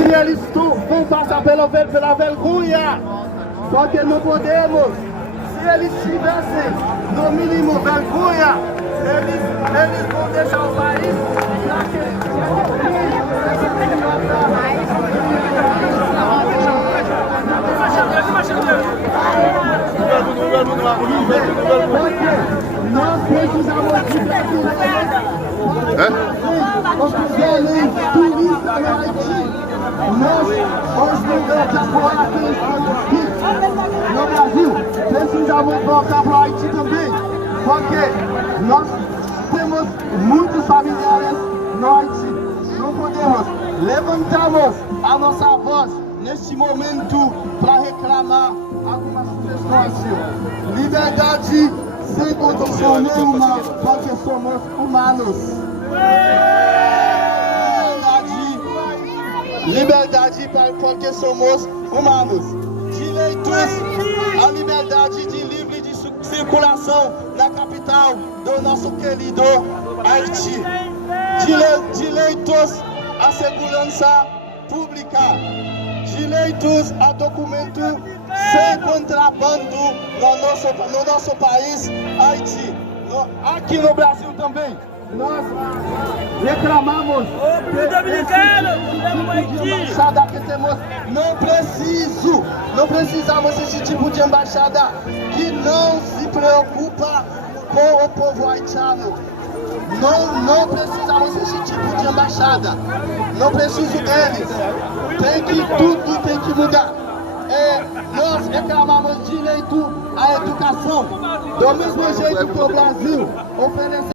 Se eles vão passar pela vergonha, porque não podemos. Se eles tivessem, no mínimo, vergonha, eles vão deixar o país nós precisamos de turista no Haiti. Nós vamos apoiar aqueles no Brasil. Precisamos voltar para o Haiti também, porque nós temos muitos familiares no Haiti. Não podemos levantarmos a nossa voz neste momento para reclamar algumas questões. Liberdade sem condição nenhuma, porque somos humanos. Liberdade porque somos humanos. Direitos à liberdade de livre de circulação na capital do nosso querido Haiti. Direitos à segurança pública. Direitos a documento sem contrabando no nosso país, Haiti. Aqui no Brasil também, nós reclamamos de embaixada que temos. Não precisamos desse tipo de embaixada que não se preocupa com o povo haitiano. Não precisamos desse tipo de embaixada. Não preciso deles. Tudo tem que mudar. Nós reclamamos direito à educação. Do mesmo jeito que o Brasil oferece